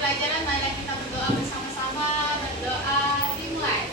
pelajaran, marilah kita berdoa bersama-sama. Berdoa dimulai.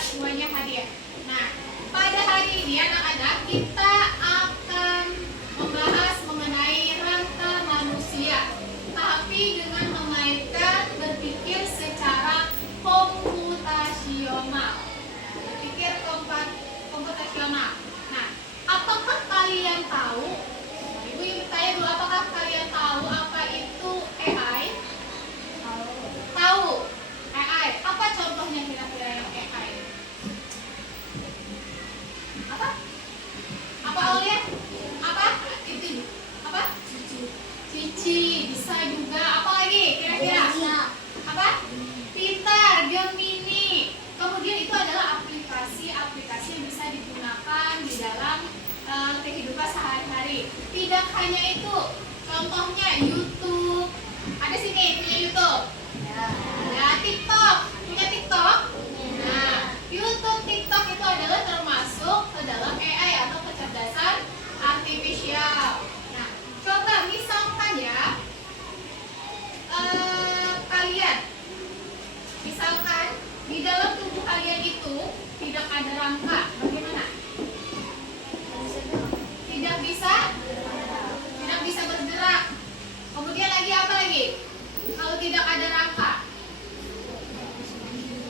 Semuanya hadir. Nah, pada hari ini anak-anak kita akan membahas mengenai rangka manusia, tapi dengan mengaitkan berpikir secara komputasional. Berpikir komputasional. Nah, apakah kalian tahu? Ibu tanya dulu, apakah kalian tahu apa itu AI? Tahu. AI. Apa contohnya kira-kira yang AI? Apa Aulia? Apa? Itu apa? Cici. Bisa juga. Apa lagi kira-kira? Apa? Pintar, Gemini. Kemudian itu adalah aplikasi-aplikasi yang bisa digunakan di dalam kehidupan sehari-hari. Tidak hanya itu, contohnya YouTube. Ada sini punya YouTube. Ya, TikTok. Punya TikTok? Nah, YouTube, TikTok itu adalah termasuk ke dalam AI atau kecerdasan artifisial. Nah, coba misalkan ya, kalian, misalkan di dalam tubuh kalian itu tidak ada rangka, bagaimana? Tidak bisa bergerak. Kemudian lagi apa lagi? Kalau tidak ada rangka,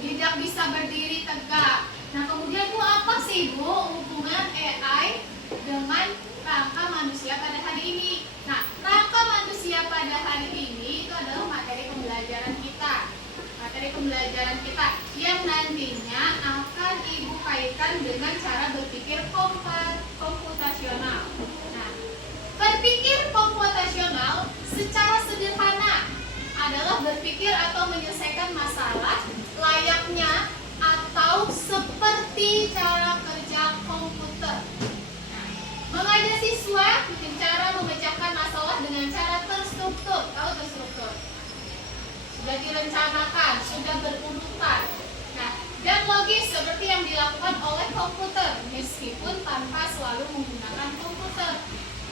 tidak bisa berdiri tegak. Nah, kemudian Bu, apa sih Bu hubungan AI dengan rangka manusia pada hari ini? Nah, rangka manusia pada hari ini itu adalah materi pembelajaran kita. Materi pembelajaran kita yang nantinya akan Ibu kaitkan dengan cara berpikir komputasional. Nah, berpikir komputasional secara sederhana adalah berpikir atau menyelesaikan masalah layaknya atau seperti cara kerja komputer. Nah, mengajar siswa dengan cara memecahkan masalah dengan cara terstruktur. Tahu terstruktur? Sudah direncanakan, sudah berurutan. Nah, dan logis seperti yang dilakukan oleh komputer meskipun tanpa selalu menggunakan komputer.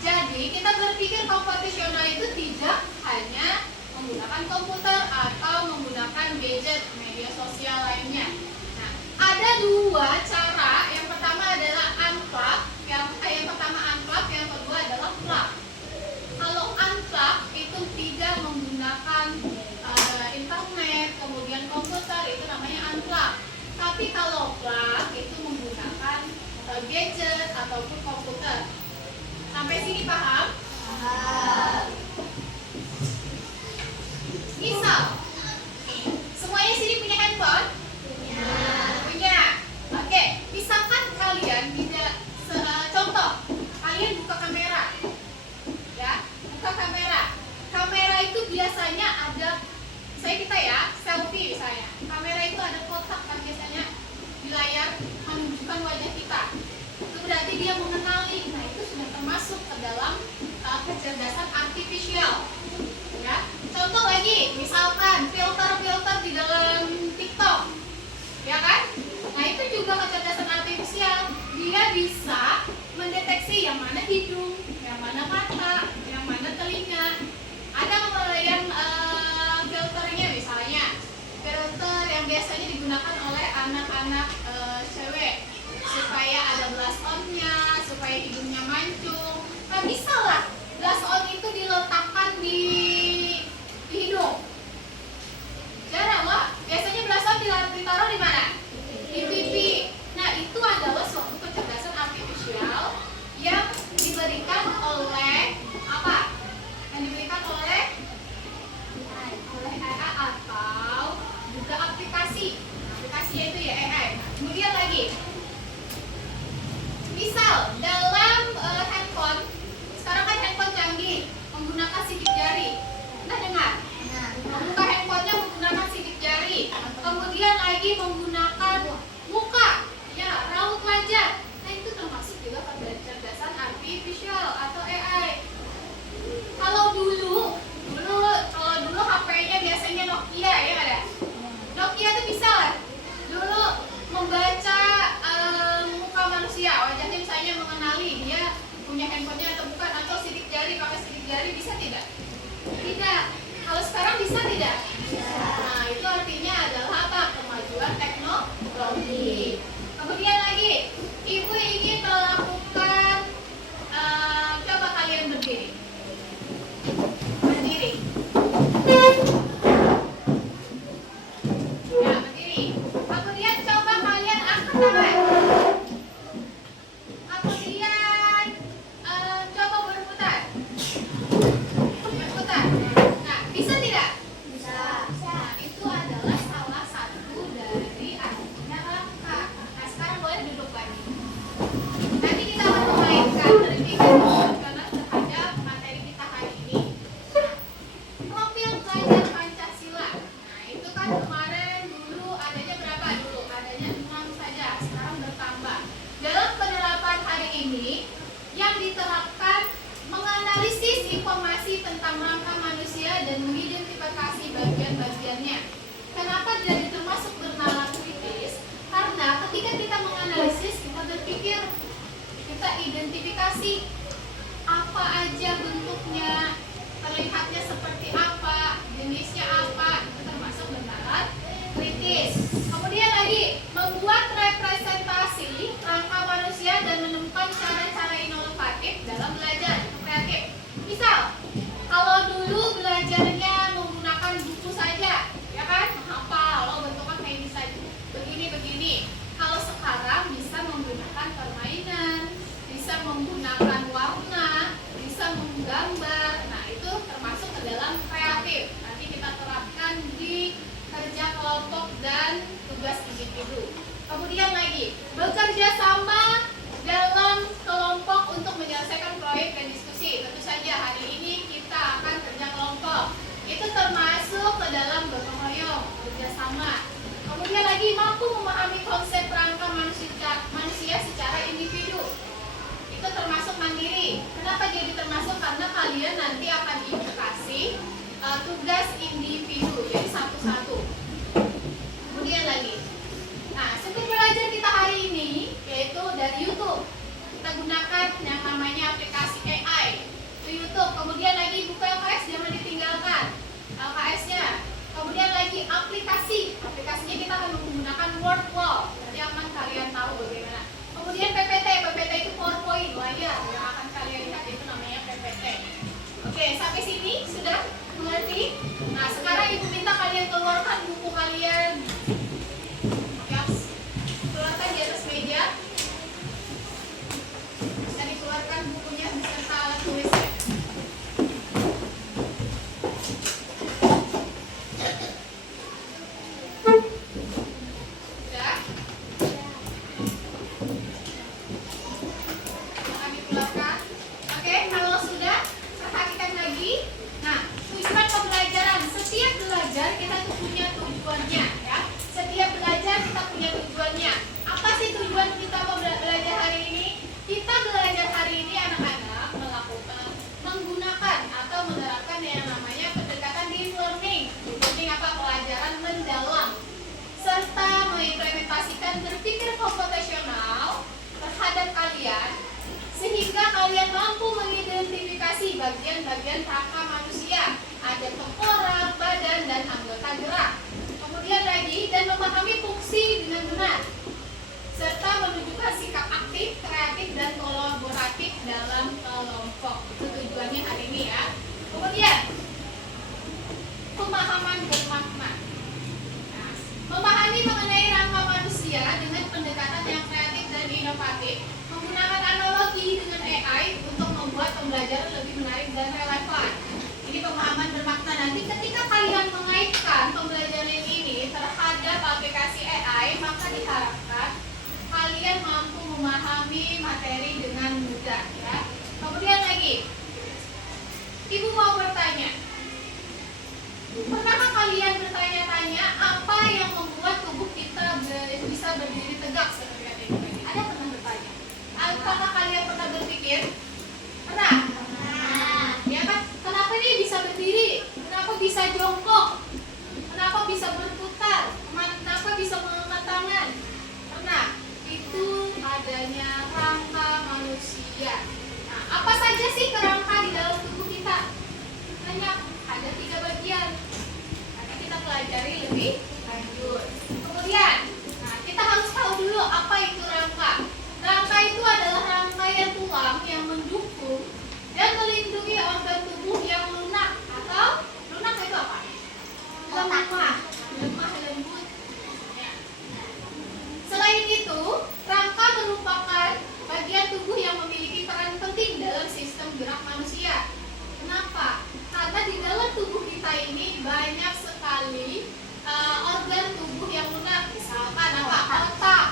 Jadi kita berpikir komputasional itu tidak hanya menggunakan komputer atau menggunakan gadget media sosial lainnya. Nah, ada dua cara. Yang pertama adalah gadget ataupun komputer. Sampai sini paham? Misal, semuanya sini punya handphone? Punya. Oke, misalkan kalian tidak contoh, kalian buka kamera, ya, buka kamera. Kamera itu biasanya ada, kita ya, selfie misalnya. Kamera itu ada kotak kan biasanya di layar menunjukkan wajah kita. Itu berarti dia mengenali. Nah, itu sudah termasuk ke dalam kecerdasan artifisial. Ya, contoh lagi, misalkan filter di dalam TikTok, ya kan? Nah, itu juga kecerdasan artifisial. Dia bisa mendeteksi yang mana hidung, yang mana mata, yang mana telinga. Ada yang filternya, misalnya filter yang biasanya digunakan oleh anak-anak cewek supaya ada blush on-nya, supaya hidungnya mancung. Nah, bisa lah blush on itu diletakkan di hidung. Jarang lah. Biasanya blush on ditaruh di mana? Di pipi. Nah, itu adalah suatu kecerdasan artifisial yang diberikan oleh apa? Yang diberikan oleh AI atau juga aplikasi. Aplikasinya itu ya AI. Kemudian lagi, misal dalam handphone, sekarang kan handphone canggih menggunakan sidik jari. Nah, dengar? Membuka handphonenya menggunakan sidik jari. Kemudian lagi menggunakan muka, ya, raut wajah. Nah, itu termasuk juga kecerdasan artifisial atau AI. Kalau dulu HP-nya biasanya Nokia, ya nggak ada? Nokia itu bisa lah dulu membaca muka manusia, wajahnya, misalnya mengenali dia punya handphonenya atau bukan, atau sidik jari, pakai sidik jari, bisa tidak? Tidak. Kalau sekarang bisa tidak? Nah, itu artinya adalah apa? Kemajuan teknologi. Kemudian lagi, ibu ingin melakukan, coba kalian berdiri. Berdiri. Ya, berdiri. Kemudian coba kalian angkat tangan. Kemudian coba berputar. Berputar. Nah, bisa tidak? Bisa. Nah, itu adalah salah satu dari artinya langkah. Nah, sekarang boleh duduk lagi. Nanti kita akan memainkan terlebih dahulu terhadap materi kita hari ini. Profil pelajar Pancasila. Nah, itu kan kemarin dulu adanya berapa dulu? Adanya 6 saja, sekarang bertambah. Dalam penerapan hari ini, yang diterapkan menganalisis informasi tentang rangka manusia dan mengidentifikasi bagian-bagiannya. Kenapa jadi termasuk bernalar kritis? Karena ketika kita menganalisis, kita berpikir, kita identifikasi apa aja bentuknya, terlihatnya seperti apa, jenisnya apa, itu termasuk bernalar kritis. Kemudian lagi, membuat representasi rangka manusia dan menemukan cara-cara inovatif dalam belajar kreatif. Misal, kalau dulu belajarnya menggunakan buku saja, ya kan, menghafal, oh bentuknya kayak bisa begini-begini. Kalau sekarang bisa menggunakan permainan, bisa menggunakan warna, bisa menggambar. Nah, itu termasuk ke dalam kreatif. Nanti kita terapkan di kerja kelompok dan tugas individu. Kemudian lagi, bekerja sama dalam kelompok untuk menyelesaikan proyek dan diskusi. Tentu saja hari ini kita akan kerja kelompok. Itu termasuk ke dalam gotong royong, kerjasama. Kemudian lagi, mampu memahami konsep rangka manusia secara individu. Itu termasuk mandiri. Kenapa jadi termasuk? Karena kalian nanti akan dikasih tugas individu, jadi satu-satu. Kemudian lagi, nah, sumber belajar kita hari ini yaitu dari YouTube. Kita gunakan yang namanya aplikasi AI itu YouTube. Kemudian lagi, buku LKS jangan ditinggalkan, LKS-nya. Kemudian lagi aplikasinya kita akan menggunakan Wordwall. Nanti akan kalian tahu bagaimana. Kemudian PPT itu PowerPoint layar yang akan kalian lihat, itu namanya PPT. Oke, sampai sini sudah mengerti? Nah, sekarang ibu minta kalian keluarkan buku kalian. Keluarkan di atas meja. kalian mampu mengidentifikasi bagian-bagian rangka manusia, ada tengkorak, badan, dan anggota gerak. Kemudian lagi, dan memahami fungsi dengan benar, serta menunjukkan sikap aktif, kreatif, dan kolaboratif dalam kelompok. Itu tujuannya hari ini ya. Kemudian, pemahaman bermakna. Nah, memahami mengenai rangka manusia dengan pendekatan yang kreatif dan inovatif, menggunakan analogi dengan AI untuk membuat pembelajaran lebih menarik dan relevan. Ini pemahaman bermakna. Nanti ketika kalian mengaitkan pembelajaran ini terhadap aplikasi AI, maka diharapkan kalian mampu memahami materi dengan mudah ya. Kemudian lagi, Ibu mau bertanya, pernahkah kalian bertanya-tanya apa yang membuat tubuh kita bisa berdiri tegak seperti ini? Ada pernah bertanya? Apakah kalian pernah berpikir? Pernah? Ya kan? Kenapa dia bisa berdiri? Kenapa bisa jongkok? Kenapa bisa berputar? Kenapa bisa mengangkat tangan? Pernah? Itu adanya rangka manusia. Nah, apa saja sih kerangka di dalam tubuh kita? Banyak, ada 3 bagian. Nanti kita pelajari lebih lanjut. Kemudian, nah, kita harus tahu dulu apa itu rangka. Rangka itu adalah rangkaian tulang yang mendukung dan melindungi organ tubuh yang lunak atau lunak itu apa? Lemah, lembut. Ya. Selain itu, rangka merupakan bagian tubuh yang memiliki peran penting dalam sistem gerak manusia. Kenapa? Karena di dalam tubuh kita ini banyak sekali organ tubuh yang lunak. Misalkan apa? Otak,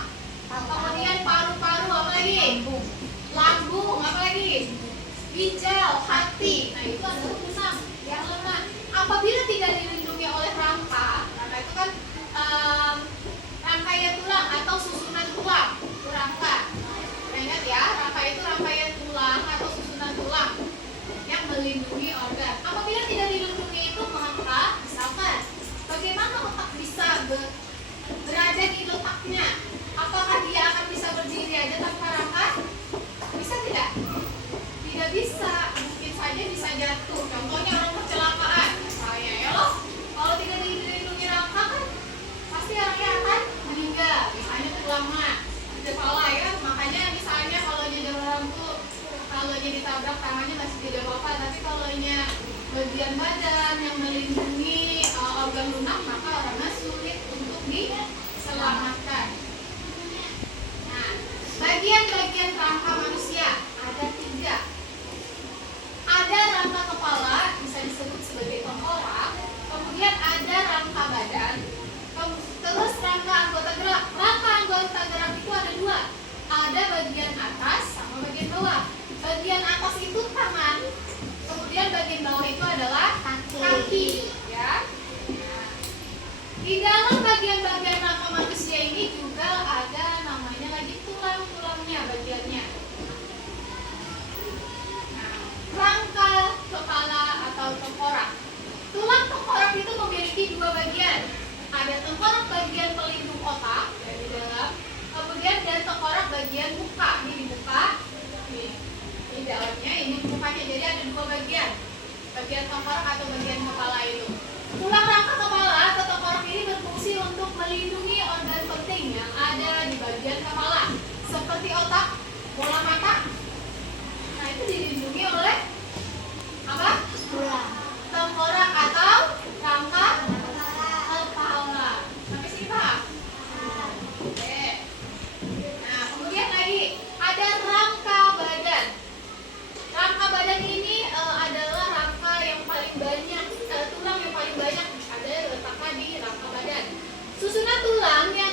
kemudian paru-paru, apa lagi? Lambung, apa lagi? Ginjal, hati. Nah, itu adalah lunak yang lemah. Apabila tidak dilindungi oleh rangka itu kan rangkaian tulang atau susunan tulang, itu rangka. Ingat ya, rangka itu rangkaian tulang atau susunan tulang yang melindungi organ. Apabila tidak dilindungi itu, maka misalkan bagaimana otak bisa berada di letaknya? Apakah dia akan bisa berdiri aja tanpa rangka? Bisa tidak? Tidak bisa. Mungkin saja bisa jatuh. Contohnya orang kecelakaan misalnya ya loh. Kalau tidak dilindungi rangka kan pasti orangnya akan meninggal. Misalnya terlama di kepala ya. Makanya misalnya kalau jadi orang tuh kalau ditabrak tangannya masih tidak apa-apa, tapi kalau bagian badan yang melindungi organ lunak, maka orangnya sulit untuk diselamatkan. Nah, bagian-bagian rangka manusia ada 3. Ada rangka kepala, bisa disebut sebagai tengkorak. Kemudian ada rangka badan. Terus rangka anggota gerak. Rangka anggota gerak itu ada 2. Ada bagian atas sama bagian bawah. Bagian atas itu tangan, kemudian bagian bawah itu adalah kaki, ya. Nah, di dalam bagian-bagian rangka manusia ini juga ada namanya lagi tulang-tulangnya bagiannya. Nah, rangka kepala atau tengkorak. Tulang tengkorak itu memiliki 2 bagian. Ada tengkorak bagian pelindung otak yang di dalam, kemudian dan tengkorak bagian muka. Ini di muka, ini dalamnya, ini mukanya. Jadi ada 2 bagian, bagian tengkorak atau bagian kepala itu. Tulang rangka kepala atau tengkorak ini berfungsi untuk melindungi organ penting yang ada di bagian kepala, seperti otak, bola mata. Nah, itu dilindungi oleh apa? Tengkorak atau rangka kepala. Sampai sini paham? Oke. Nah, kemudian lagi ada rangka badan. Rangka badan ini adalah rangka yang paling banyak, tulang yang paling banyak ada letaknya di rangka badan. Susunan tulang yang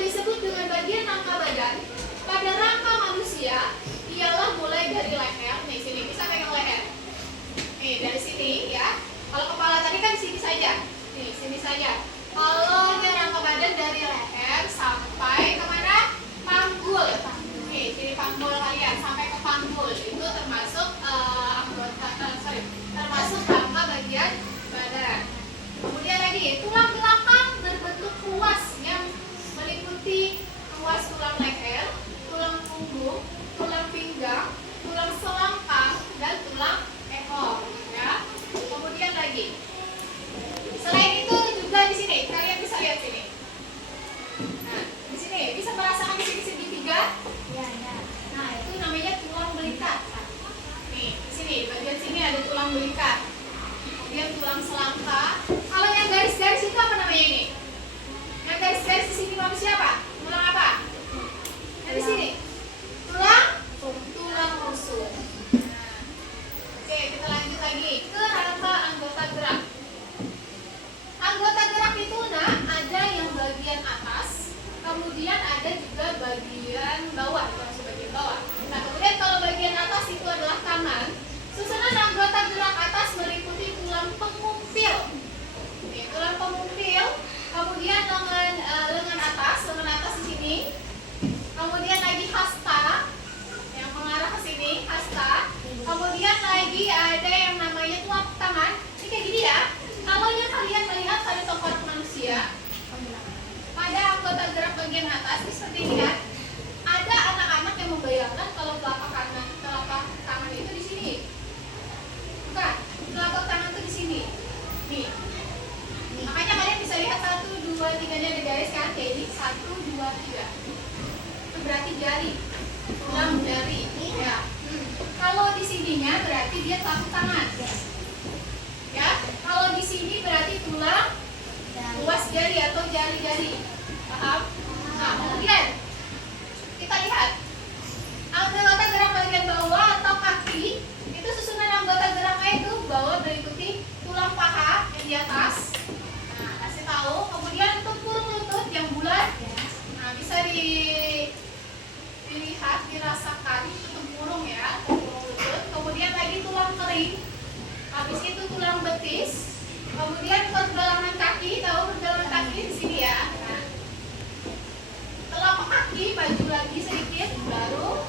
ya? Iya, iya. Nah, itu namanya tulang belikat. Nih, di sini, bagian sini ada tulang belikat. Kemudian tulang selangka. Kalau yang garis-garis itu apa namanya ini? Yang garis-garis di sini manusia apa? Tulang apa? Yang di sini? Tulang rusuk. Nah, oke, kita lanjut lagi ke rangka anggota gerak. Anggota gerak itu ada yang bagian atas, kemudian ada juga bagian bawah, itu masuk bagian bawah. Nah, kemudian kalau bagian atas itu adalah tangan. Susunan anggota gerak atas meliputi tulang pengumpil. Nih, tulang pengumpil, kemudian lengan atas di sini. Kemudian lagi hasta yang mengarah ke sini, hasta. Kemudian lagi ada yang namanya telapak tangan. Ini kayak gini ya. Kalau yang kalian melihat pada tengkorak manusia, pada anggota gerak bagian atas ini seperti ini kan. Ada anak-anak yang membayangkan kalau telapak tangan itu di sini. Bukan, telapak tangan itu di sini. Nih. Makanya kalian bisa lihat 1, 2, 3-nya ada garis kan? Kayak ini 1, 2, 3. Itu berarti jari. Tulang jari. Ya. Kalau di sininya berarti dia telapak tangan. Ya. Kalau di sini berarti tulang ruas jari atau jari-jari. Paham? Nah, kemudian kita lihat anggota gerak bagian bawah atau kaki. Itu susunan anggota geraknya itu bawah meliputi tulang paha yang di atas. Nah, kasih tahu. Kemudian tempurung lutut yang bulat. Nah, bisa dilihat, dirasakan tempurung ya, tempurung lutut. Kemudian lagi tulang kering. Habis itu tulang betis. Kemudian pergelangan kaki, tahu pergelangan kaki di sini ya. Nah, telapak kaki maju lagi sedikit, baru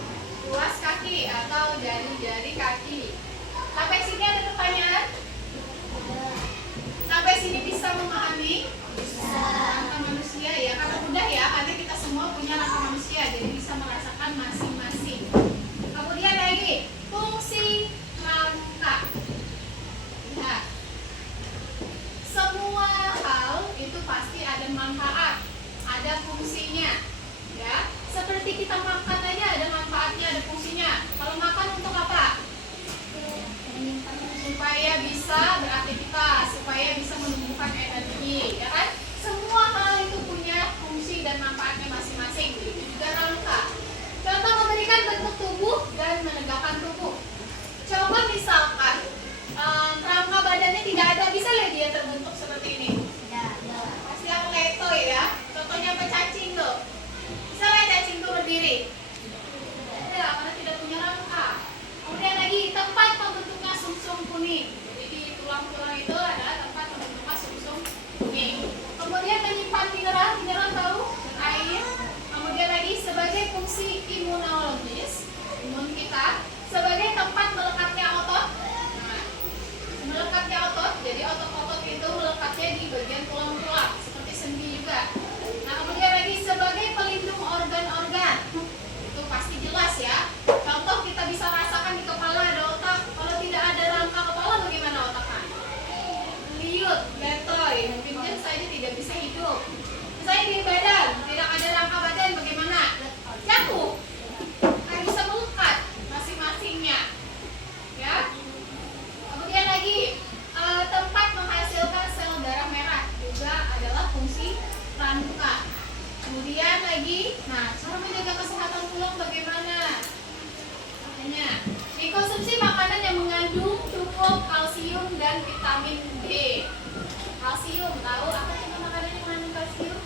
ruas kaki atau jari-jari kaki. Sampai sini ada pertanyaan? Sampai sini bisa memahami? Rangka manusia ya, karena mudah ya, karena kita semua punya rangka manusia, jadi bisa merasakan masing-masing. Kemudian lagi fungsi rangka. Lihat, semua hal itu pasti ada manfaat, ada fungsinya, ya. Seperti kita makan aja ada manfaatnya, ada fungsinya. Kalau makan untuk apa? Supaya bisa beraktivitas, supaya bisa menumbuhkan energi, ya kan? Semua hal itu punya fungsi dan manfaatnya masing-masing. Itu juga rangka. Contoh memberikan bentuk tubuh dan menegakkan tubuh. Coba misalkan rangka badannya tidak ada, bisa lihat dia terbentuk seperti ini. Pasti aku leto ya. Contohnya apa? Cacing tuh. Bisa lihat cacing tuh berdiri. Tidak, karena tidak punya rangka. Kemudian lagi tempat pembentuknya sumsum kuning. Jadi di tulang-tulang itu adalah tempat pembentuknya sumsum kuning. Kemudian menyimpan mineral tahu, air. Kemudian lagi sebagai fungsi imunologis, imun kita, sebagai tempat melekatnya otot. Nah, melekatnya otot, jadi otot-otot itu melekatnya di bagian tulang-tulang, seperti sendi juga. Nah, kemudian lagi sebagai pelindung organ-organ. Itu pasti jelas ya. Contoh kita bisa rasakan di kepala ada otak. Kalau tidak ada rangka kepala bagaimana otaknya? Liut, letoy, mungkin saja tidak bisa hidup. Misalnya di badan, tidak ada rangka badan bagaimana? Jatuh. Nggak bisa melekat masing-masingnya. Ya. Kemudian lagi tempat menghasilkan sel darah merah juga adalah fungsi rangka. Kemudian lagi, nah cara menjaga kesehatan tulang bagaimana? Makanya dikonsumsi makanan yang mengandung cukup kalsium dan vitamin D. Kalsium, tahu apa itu makanan yang mengandung kalsium?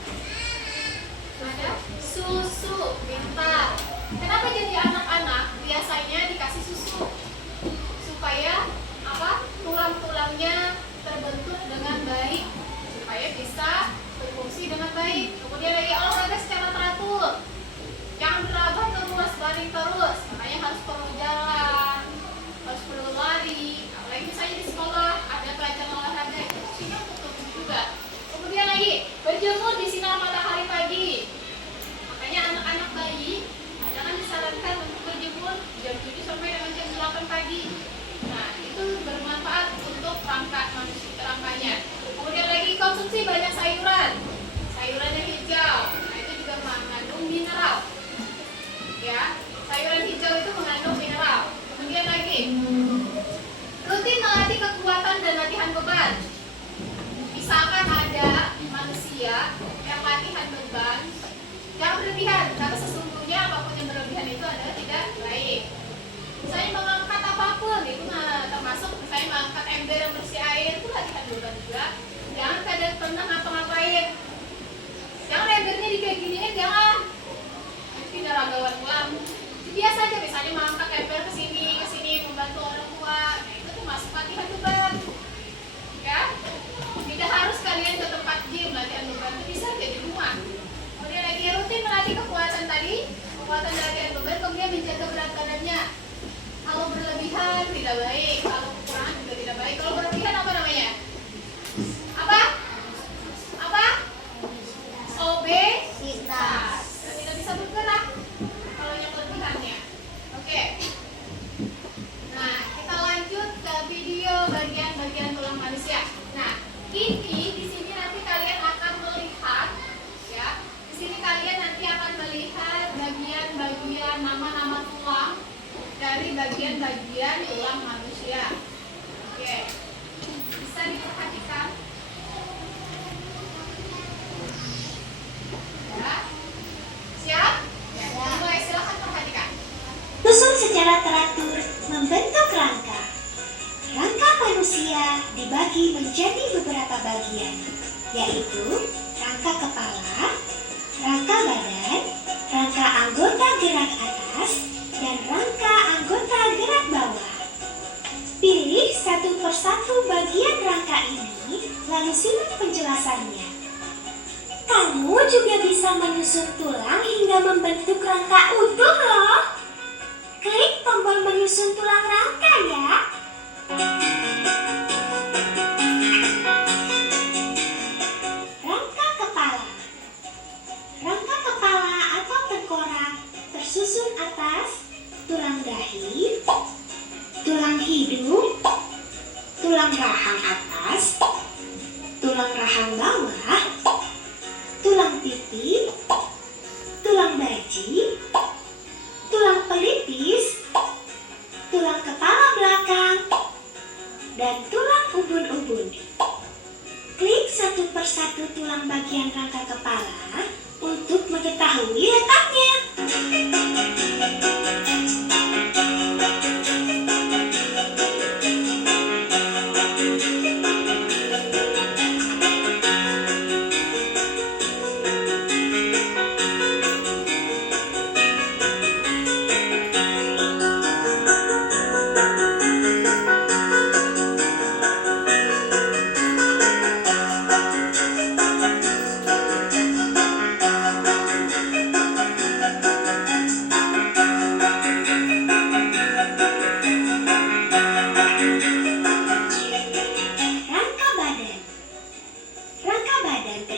Ada susu, pintar. Kenapa jadi anak-anak biasanya dikasih susu? Supaya apa? Tulang-tulangnya terbentuk dengan baik, supaya bisa berfungsi dengan baik. Kemudian lagi olahraga secara teratur. Jangan berabah terus, lari terus. Makanya harus perlu jalan, harus perlu lari. Apalagi misalnya di sekolah ada pelajaran olahraga, itu fungsinya untuk tubuh juga. Kemudian lagi berjemur di sinar matahari pagi. Makanya anak-anak bayi jangan disarankan untuk berjemur jam 7 sampai dengan jam 8 pagi. Nah, itu bermanfaat untuk rangkanya. Kemudian lagi konsumsi banyak sayuran. Sayuran yang hijau. Nah, itu juga mengandung mineral. berlebihan, karena sesungguhnya apapun yang berlebihan itu adalah tidak baik. Misalnya mengangkat apapun itu termasuk misalnya mengangkat ember yang bersih air itu latihan beban juga. Jangan kadang pernah ngapa-ngapain. Jangan embernya kayak giniin, jangan. Tidak ragawan ulang. Biasa aja misalnya mengangkat ember ke sini membantu orang tua. Nah, itu tuh masuk latihan beban. Ya. Tidak harus kalian ke tempat gym latihan beban, itu bisa aja di rumah. Kemudian lagi rutin melatih kekuatan tadi, kekuatan latihan beban, kemudian menjaga berat badannya. Kalau berlebihan tidak baik, kalau kekurangan juga tidak baik. Kalau berlebihan apa namanya? Apa? Obesitas. Tidak bisa bergerak kalau yang kelebihannya. Oke. Nah, kita lanjut ke video bagian-bagian tulang manusia. Nah, ini di sini nanti kalian akan melihat, ya. Di sini kalian nanti akan melihat bagian-bagian nama-nama tulang dari bagian-bagian tulang manusia. Oke, bisa diperhatikan. Ya, siap? Ya, mulai silahkan perhatikan. Susun secara teratur membentuk rangka. Rangka manusia dibagi menjadi beberapa bagian, yaitu rangka kepala, rangka badan, rangka anggota gerak atas, dan rangka anggota gerak bawah. Pilih satu persatu bagian rangka ini, lalu simak penjelasannya. Kamu juga bisa menyusun tulang hingga membentuk rangka utuh loh. Klik tombol menyusun tulang rangka ya. Rangka kepala. Rangka kepala atau tengkorak tersusun atas tulang dahi, tulang hidung, tulang rahang atas, tulang rahang bawah, tulang pipi, tulang baji, tulang pelipis, tulang kepala belakang, dan tulang ubun-ubun. Klik satu persatu tulang bagian rangka kepala untuk mengetahui letaknya.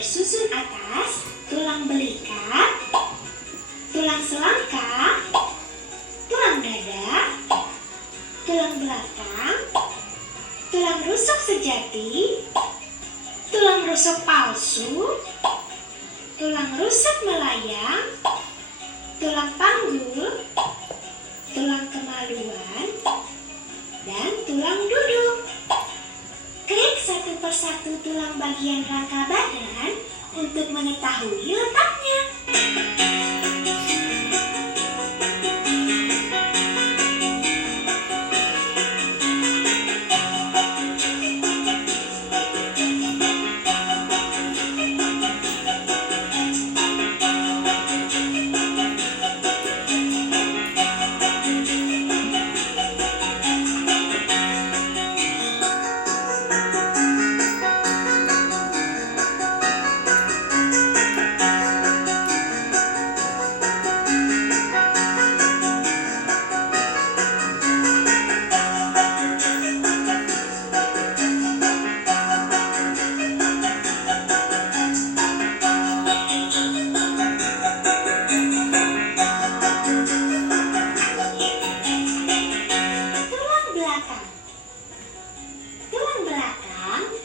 Tersusun atas tulang belikat, tulang selangkah, tulang dada, tulang belakang, tulang rusuk sejati, tulang rusuk palsu, tulang rusuk melayang, tulang panggul, tulang kemaluan, dan tulang duduk. Klik satu persatu tulang bagian rangka badan untuk mengetahui letaknya.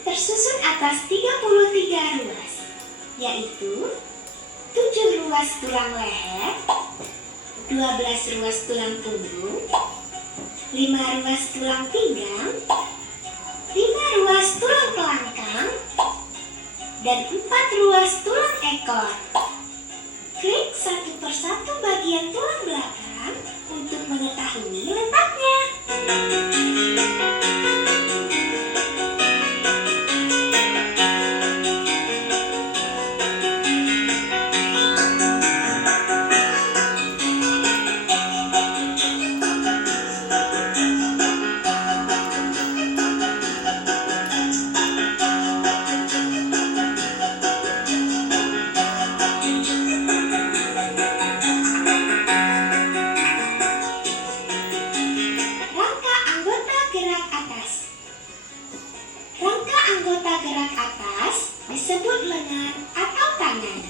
Tersusun atas 33 ruas, yaitu 7 ruas tulang leher, 12 ruas tulang punggung, 5 ruas tulang pinggang, 5 ruas tulang pelangkang, dan 4 ruas tulang ekor. Klik satu persatu bagian tulang belakang untuk mengetahui letaknya. Rangka anggota gerak atas. Rangka anggota gerak atas disebut lengan atau tangan.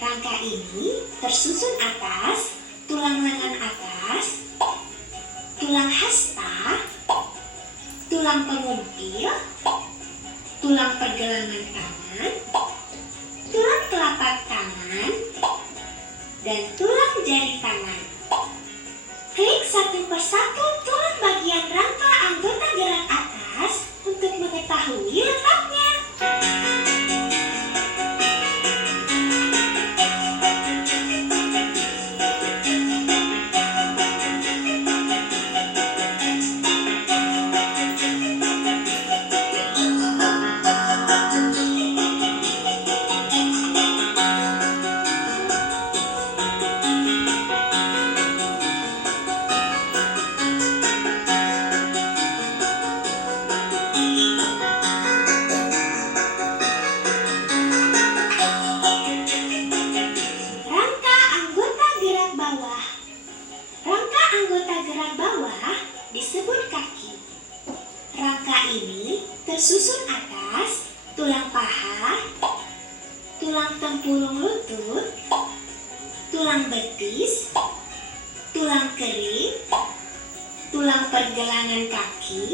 Rangka ini tersusun atas tulang lengan atas, tulang hasta, tulang pengumpil, tulang pergelangan tangan, tulang telapak tangan, dan tulang jari tangan. Klik satu persatu tulang bagian rangka anggota gerak atas untuk mengetahui letaknya. Rangka anggota gerak bawah. Rangka anggota gerak bawah disebut kaki. Rangka ini tersusun atas tulang paha, tulang tempurung lutut, tulang betis, tulang kering, tulang pergelangan kaki,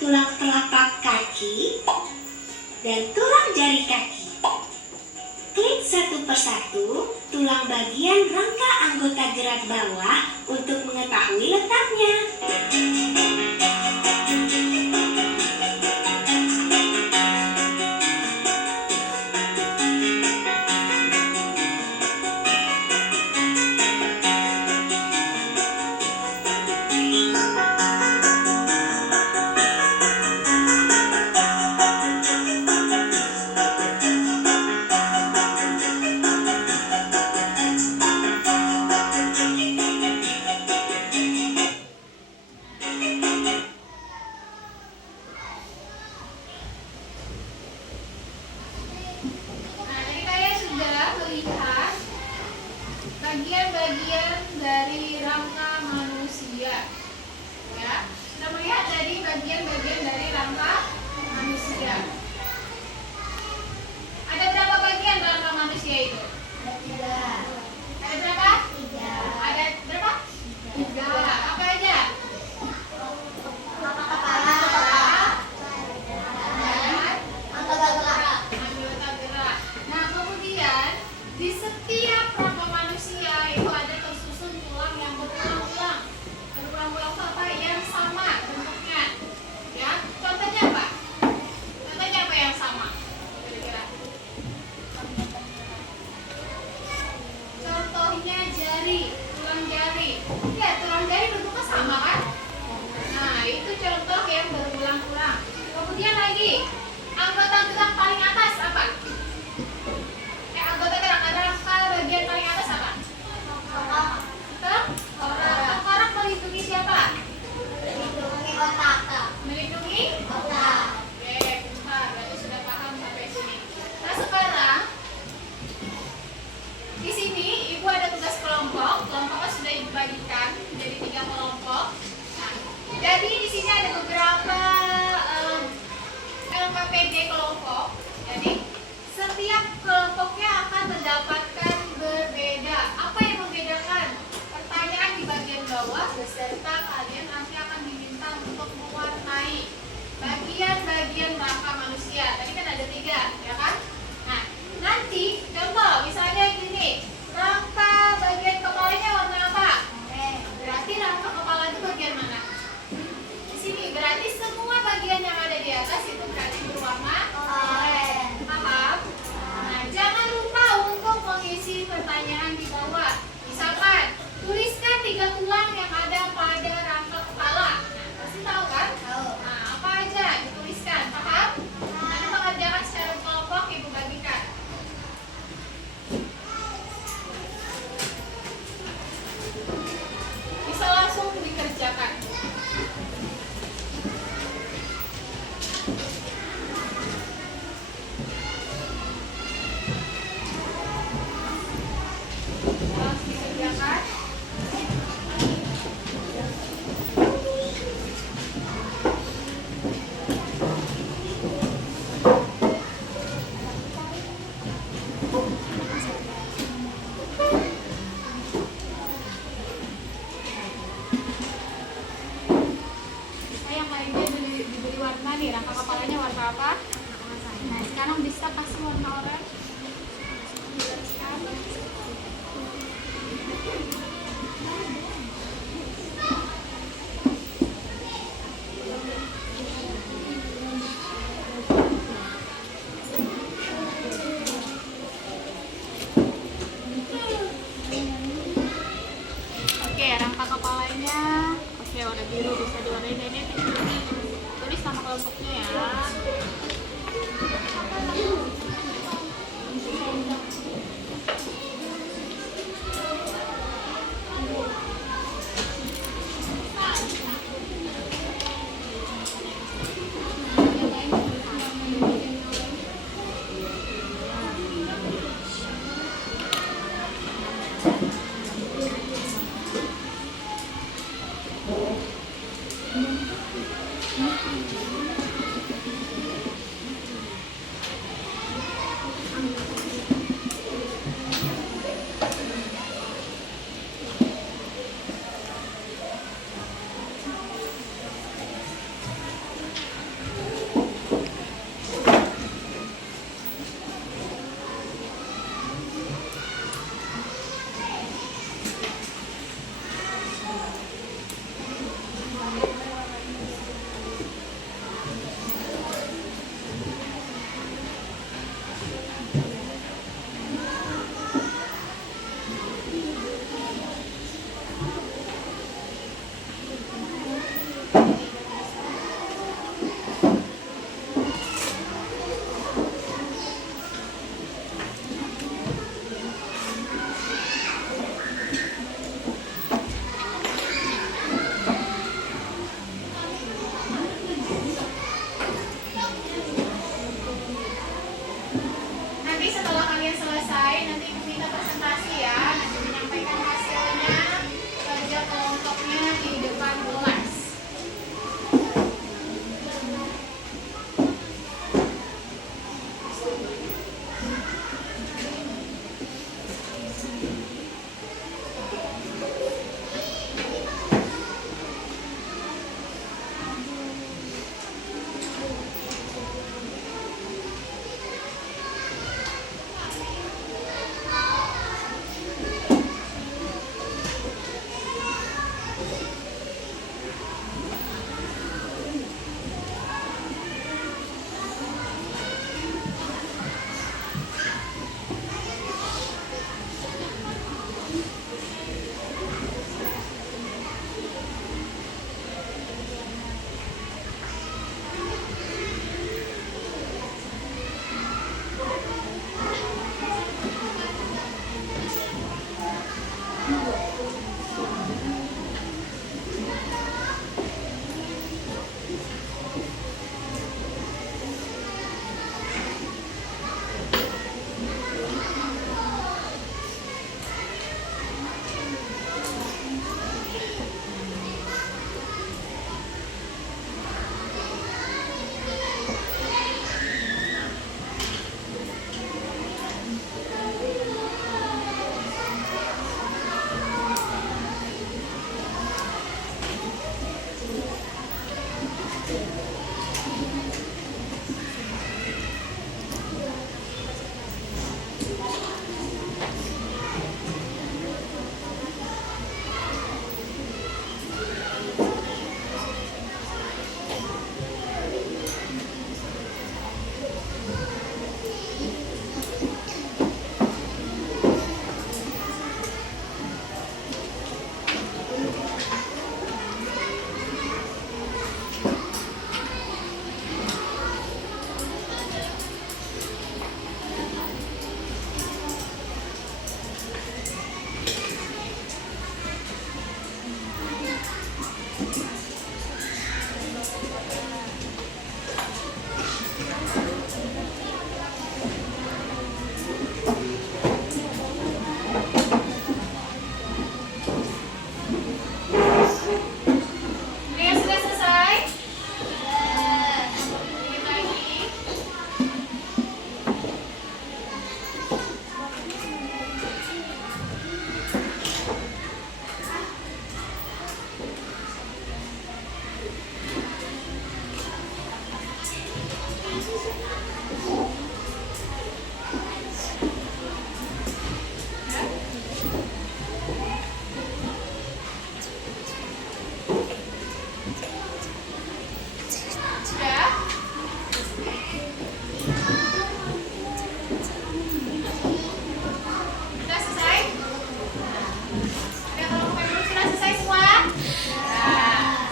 tulang telapak kaki, dan tulang jari kaki. Klik satu persatu tulang bagian rangka anggota gerak bawah untuk mengetahui letaknya. Nah, tadi kalian sudah melihat bagian-bagian dari rangka manusia. Ya, sudah melihat dari bagian-bagian dari rangka manusia. Ada berapa bagian rangka manusia itu? Ada berapa? Ada berapa? 3. Apa aja? Kepala, dan anggota gerak. Nah, kemudian di setiap rangka manusia itu ada tersusun tulang yang berulang-ulang. Berulang-ulang itu apa? Yang sama bentuknya. Ya, contohnya apa? Contohnya apa yang sama? Kira-kira. Contohnya jari, tulang jari. Ya, tulang jari bentuknya sama kan? Nah, itu contoh yang berulang-ulang. Kemudian lagi, anggota gerak paling atas apa? Anggota gerak ada rangka bagian paling atas apa? Tengkorak. Tengkorak melindungi siapa? Melindungi? Oke, pintar. Berarti sudah paham sampai sini. Nah, sekarang di sini ibu ada tugas kelompok. Kelompoknya sudah dibagikan menjadi 3 kelompok. Nah, jadi di sini ada beberapa LKPD kelompok. Jadi setiap kelompoknya akan mendapatkan berbeda. Apa yang membedakan? Pertanyaan di bagian bawah beserta kalian nanti akan diminta untuk mewarnai bagian-bagian rangka manusia. Tadi kan ada 3, ya kan? Nah, nanti contoh misalnya gini, rangka bagian kepalanya warna apa? Berarti rangka kepala itu bagian mana? Di sini berarti semua bagian yang ada di atas itu berarti berwarna oranye. Paham? Nah, jangan lupa untuk Harus dikerjakan. Saya yang lainnya diberi warna nih, rangka kepalanya warna apa? Nah, sekarang bisa kasih warna oranye. Jelaskan. Oke, rangka kepalanya. Oke, warna biru bisa diwarnain ini. Tulis nama kelompoknya ya. Ada kelompok yang belum sudah selesai semua?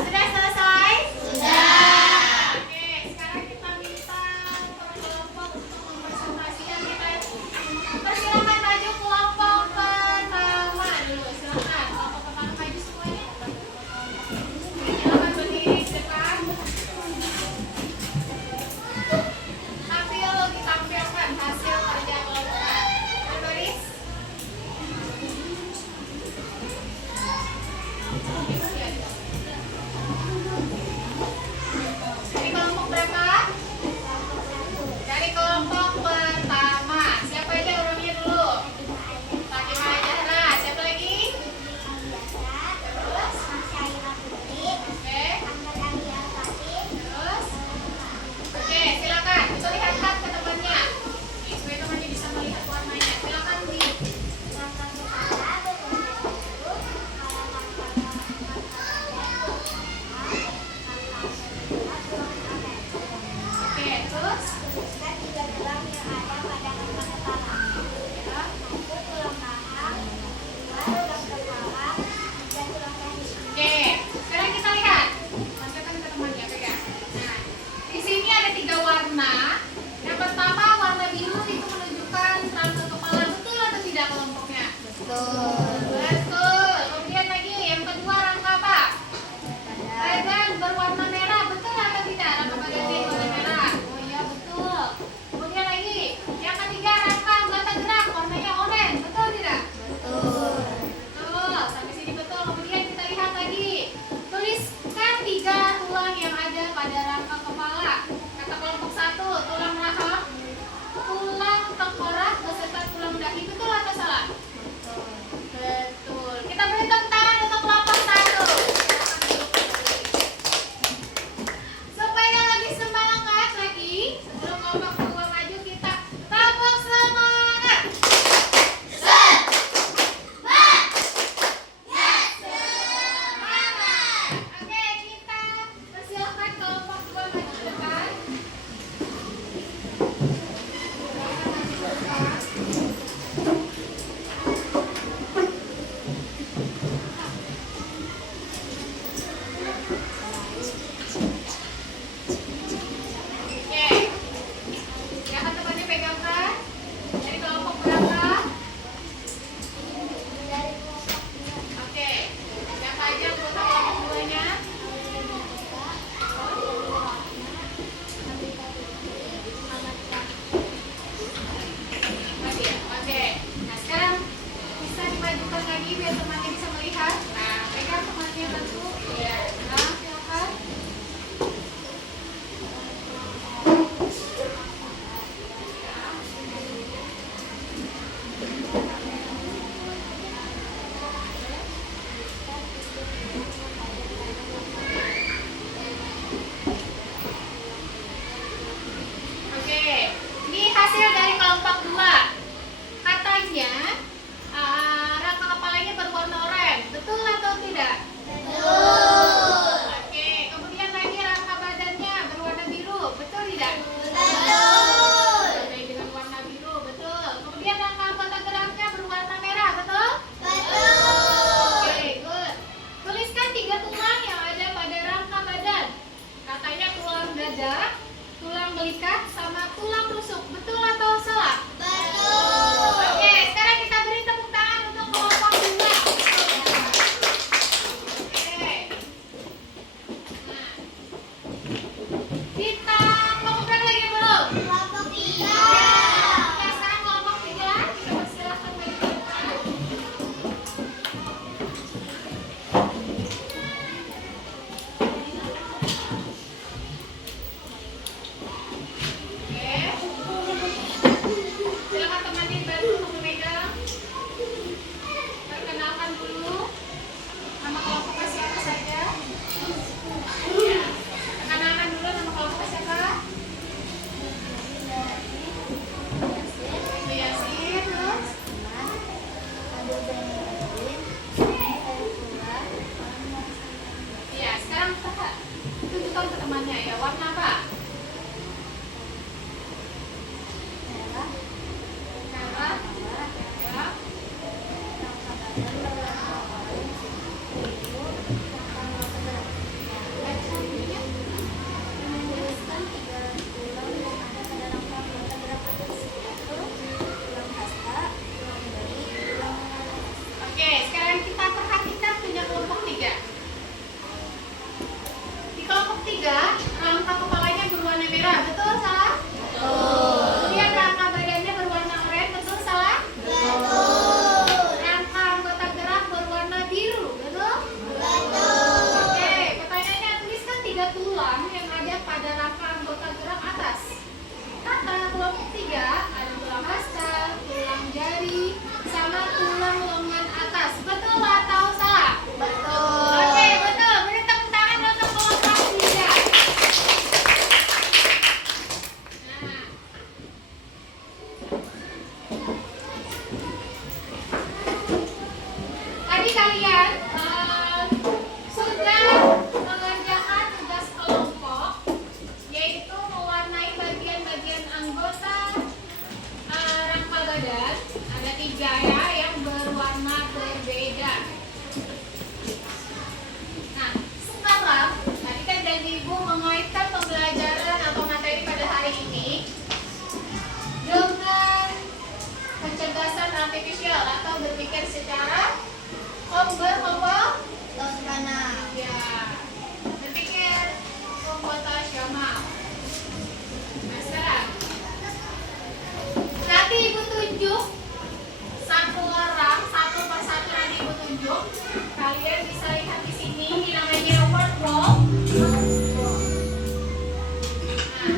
Sudah selesai? Oke, sekarang kita minta kelompok untuk mempresentasikan kita. Persilakan maju kelompok pertama dulu. Silakan kelompok pertama maju semuanya. Silakan berdiri di depan. Ditampilkan hasil kerja kelompok. Berbaris. Dari kelompok berapa? Dari kelompok pertama. Siapa aja orangnya dulu? Fatimah Zahra. Siapa lagi? Terus? Oke. Terus? Oke, silakan. Bisa lihat ke temannya. Nih, supaya temannya bisa melihat warnanya. Silakan di. Oke, terus? Oke, sekarang kita lihat. Tampilkan ke temannya, pegang. Nah, di sini ada 3 warna. Yang pertama warna biru itu menunjukkan rangka kepala. Betul atau tidak kelompoknya? Betul. Kemudian lagi yang kedua rangka apa? Badan berwarna merah. Betul atau tidak? Rangka badannya warna merah. Oh iya betul. Kemudian lagi yang ketiga rangka anggota gerak warnanya oranye. Betul tidak? Betul. Sampai sini betul. Kemudian kita lihat lagi. Tuliskan 3 tulang yang ada pada rangka kepala. Kata kelompok 1, tulang rahang, tulang tengkorak beserta tulang dahi. Betul atau salah? Betul. Kita beri tepuk tangan untuk kelompok 1. Supaya lebih semangat lagi, sebelum kelompok 2 maju kita tepuk semangat. Oke, kita persilakan kelompok 2 maju ke depan. Oke. Siapa temannya pegangkan? Dari kelompok berapa? Oke. Siapa aja anggota kelompok 2-nya? Masih ya? Oke. Nah, sekarang bisa dimajukan lagi biar temannya bisa melihat. Nah, pegang temannya bantu. Ya. Nah, silakan. Oke, ini hasil dari kelompok 2. Katanya rangka kepalanya berwarna oranye. Betul atau tidak? Betul. Oke, kemudian lagi rangka badannya berwarna biru. Betul tidak? Betul. Sampai dengan warna biru. Betul. Kemudian rangka anggota geraknya berwarna merah. Betul? Betul. Oke, good. Tuliskan 3 tulang yang ada pada rangka badan. Katanya tulang dada, tulang belikat, sama tulang rusuk. Betul atau salah? Betul. Oke, sekarang kita beri tepuk tangan untuk kelompok 2. kalian sudah mengerjakan tugas kelompok, yaitu mewarnai bagian-bagian anggota rangka badan. Ada 3 ya yang berwarna berbeda. Nah, sekarang tadi kan janji Ibu mengaitkan pembelajaran atau materi pada hari ini dengan kecerdasan artifisial atau berpikir secara komputasional. Ya, berpikir komputasional. Nah, sekarang nanti Ibu tunjuk satu orang, satu persatu nanti Ibu tunjuk. Kalian bisa lihat di sini, ini namanya word wall. Nah,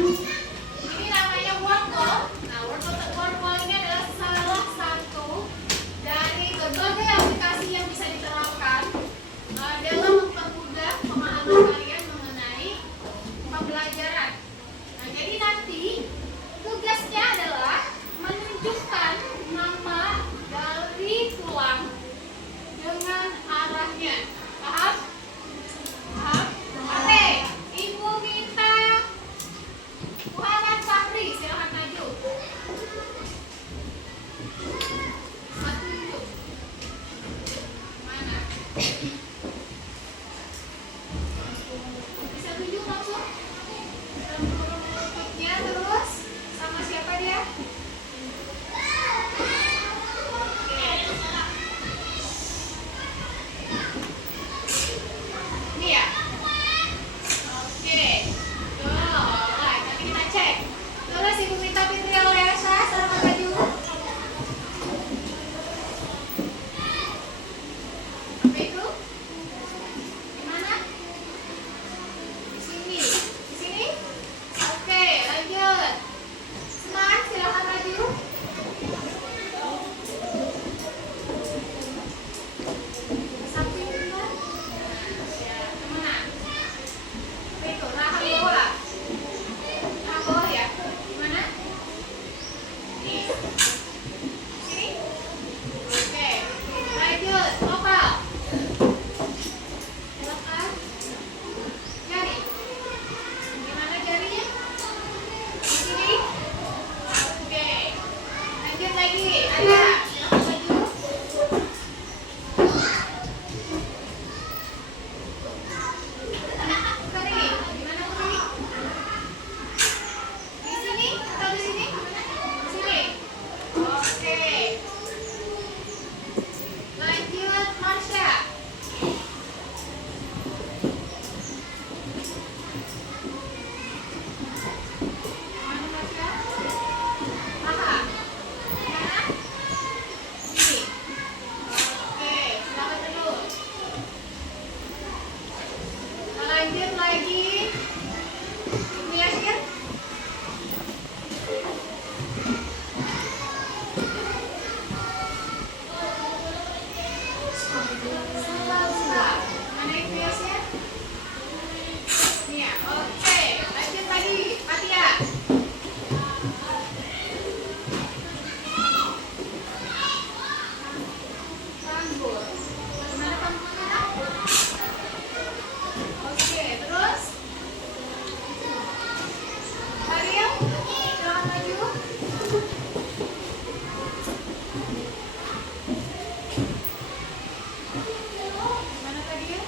ini namanya word wall. Nah, word wall ini adalah salah satu dari berbagai aplikasi yang bisa diterapkan dalam mempermudah pemahaman kalian mengenai pembelajaran. Nah, jadi nanti tugasnya adalah menunjukkan nama dari tulang dengan arahnya. Paham? Paham? Oke, Ibu minta Muhammad Fahri, silakan maju. Tunjuk. Mana? Bisa tunjuk langsung? Berikutnya terus sama siapa dia? Oke. Ini ya? Oke. Alright, nanti kita cek. Terus Ibu minta Fitri Auliasa, selamat maju. Apa itu? Di mana? Di sini. Di sini? Oke, lanjut. Seman, silakan maju. Samping benar. Ya, kemana? Apa itu? Rahang bawah. Rahang bawah ya? Di mana? Di sini? Oke, lanjut. Lokal. Silakan. Jari. Di mana jarinya? Di sini? Oke. Lanjut lagi. Ada. Silakan maju. Putri, di mana Putri? Di sini atau di sini? Di sini. Oke. Lanjut Marsha. Mana Marsha? Aha. Di mana? Sini. Oke, silakan terus. Lanjut lagi. Ibu Yasir. Mana Ibu Yasir? Ini ya. Oke, lanjut lagi. Fatia. Tanggul. Mana tanggulnya? Oke, terus Ariel, silakan maju. Mana tadi ya?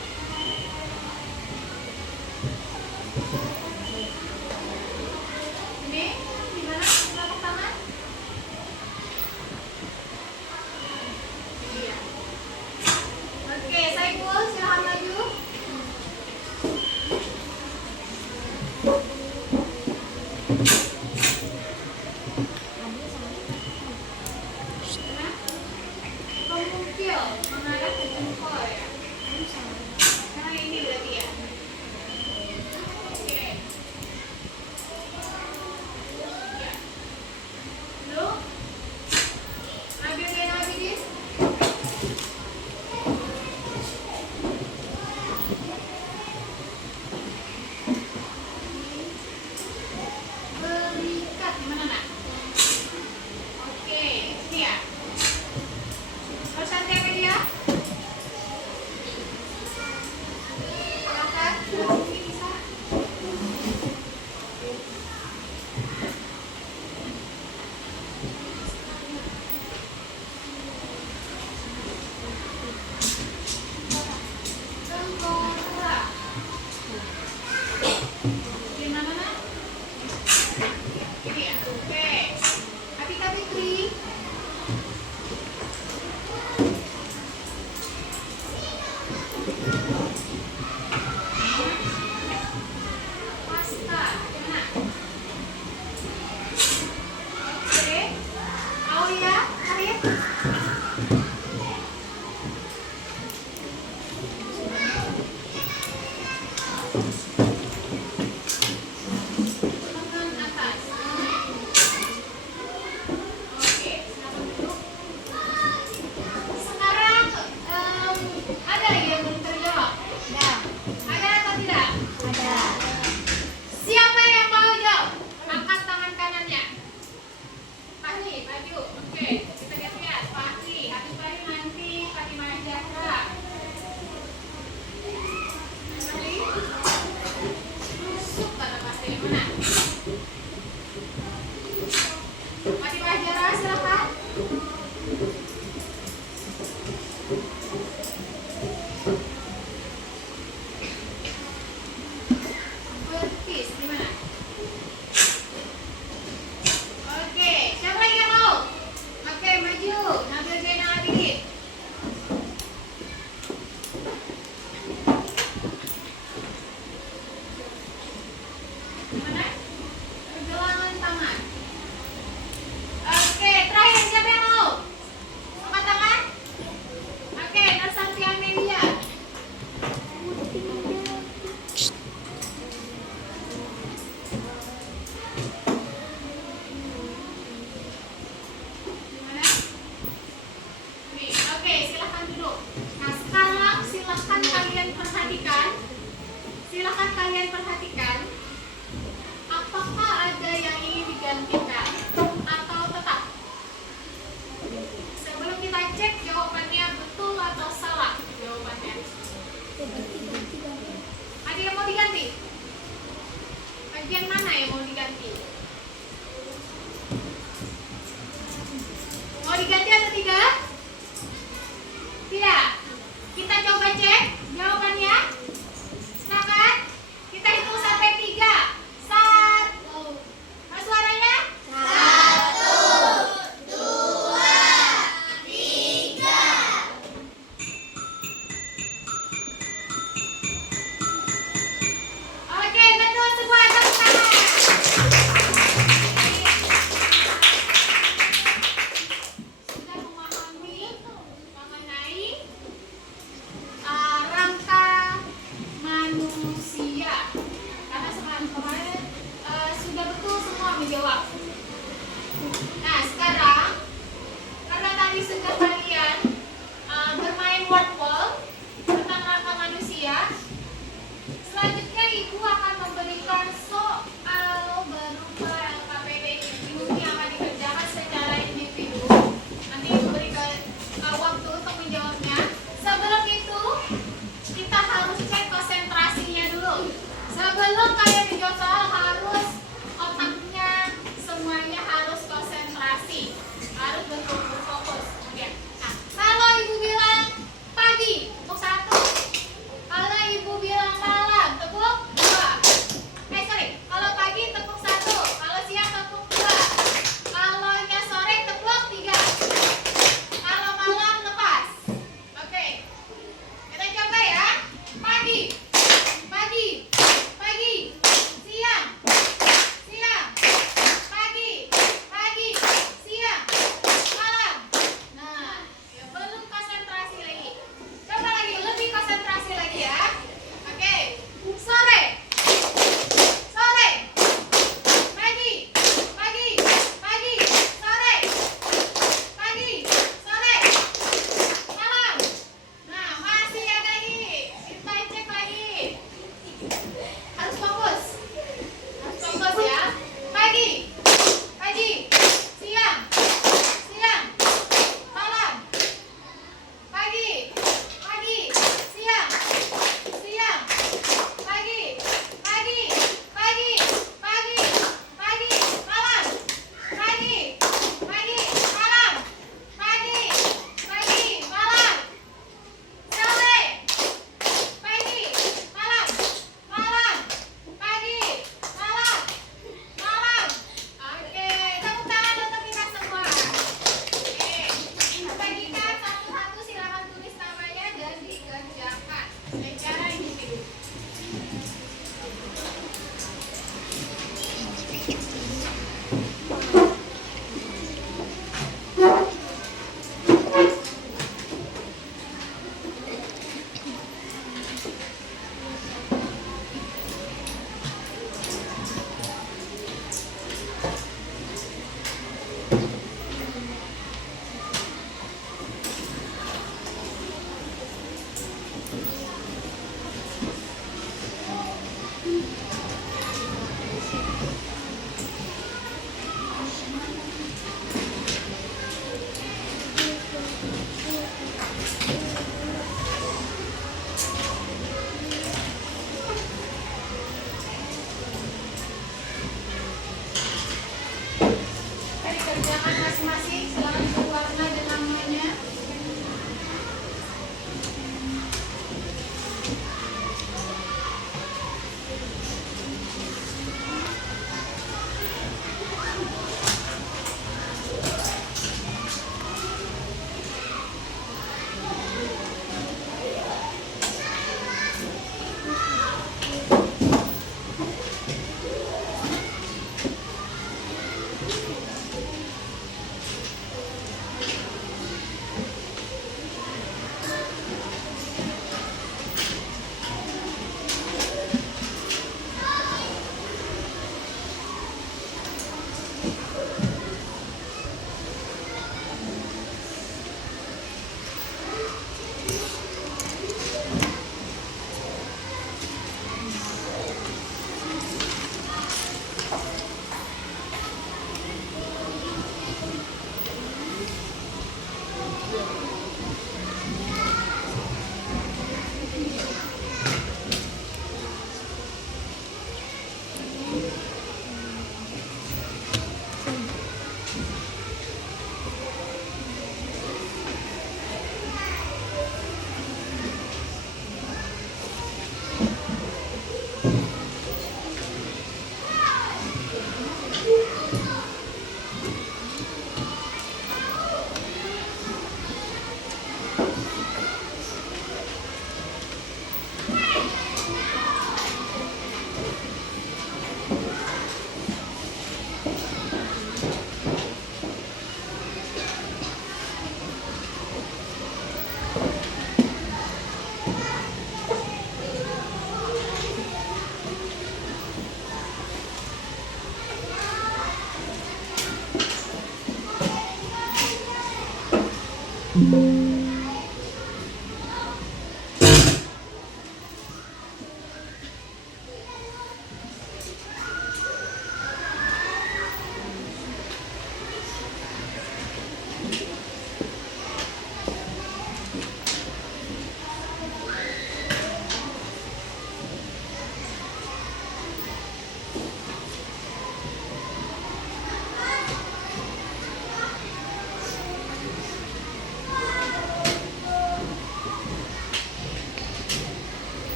workful tentang rangka manusia. Selanjutnya Ibu akan memberikan soal berupa LKPD ini yang akan dikerjakan secara individu. Nanti Ibu berikan waktu untuk menjawabnya. Sebelum itu kita harus cek konsentrasinya dulu. Sebelum kalian menjawab soal harus otaknya semuanya harus konsentrasi, harus betul-betul fokus. Oke. Nah, kalau Ibu bilang pagi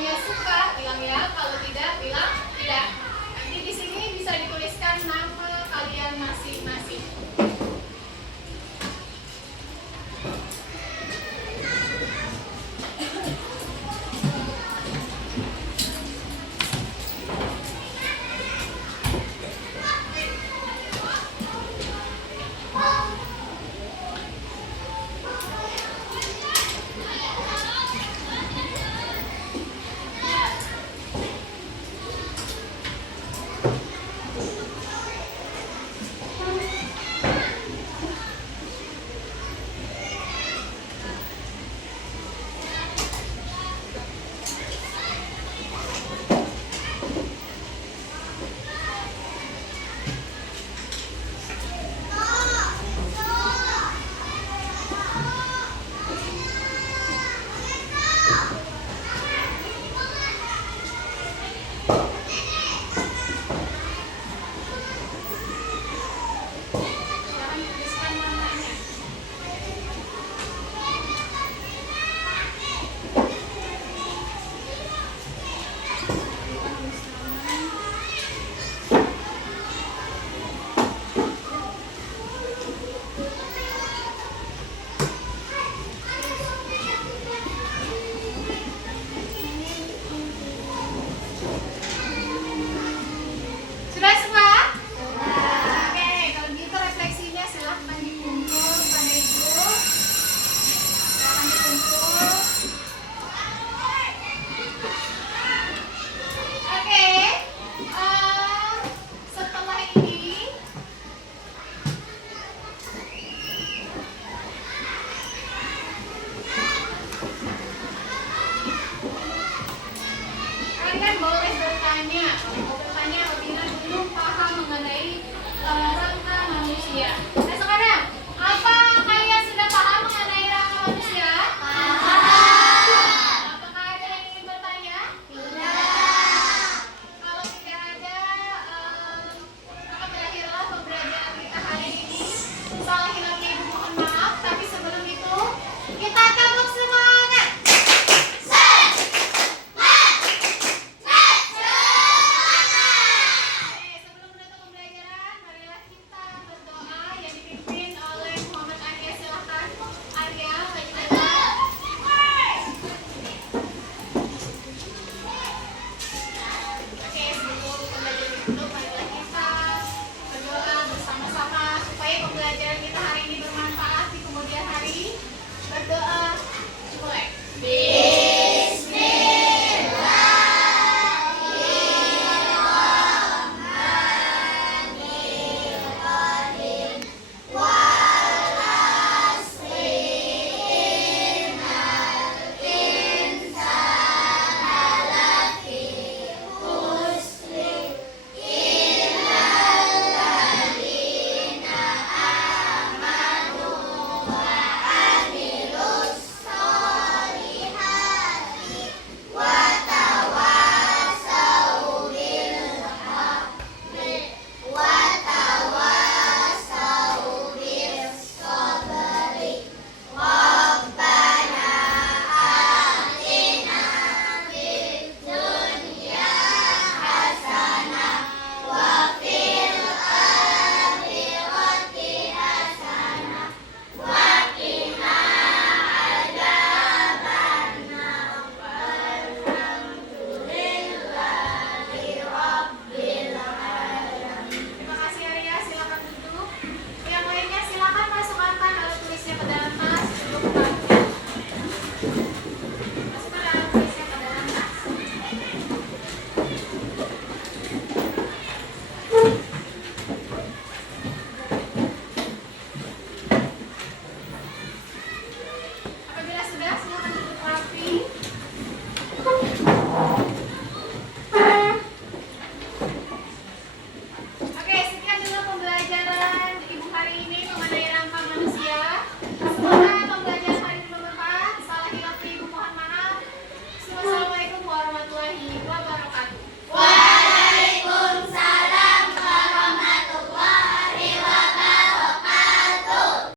ya suka, bilang ya. Kalau tidak, bilang tidak.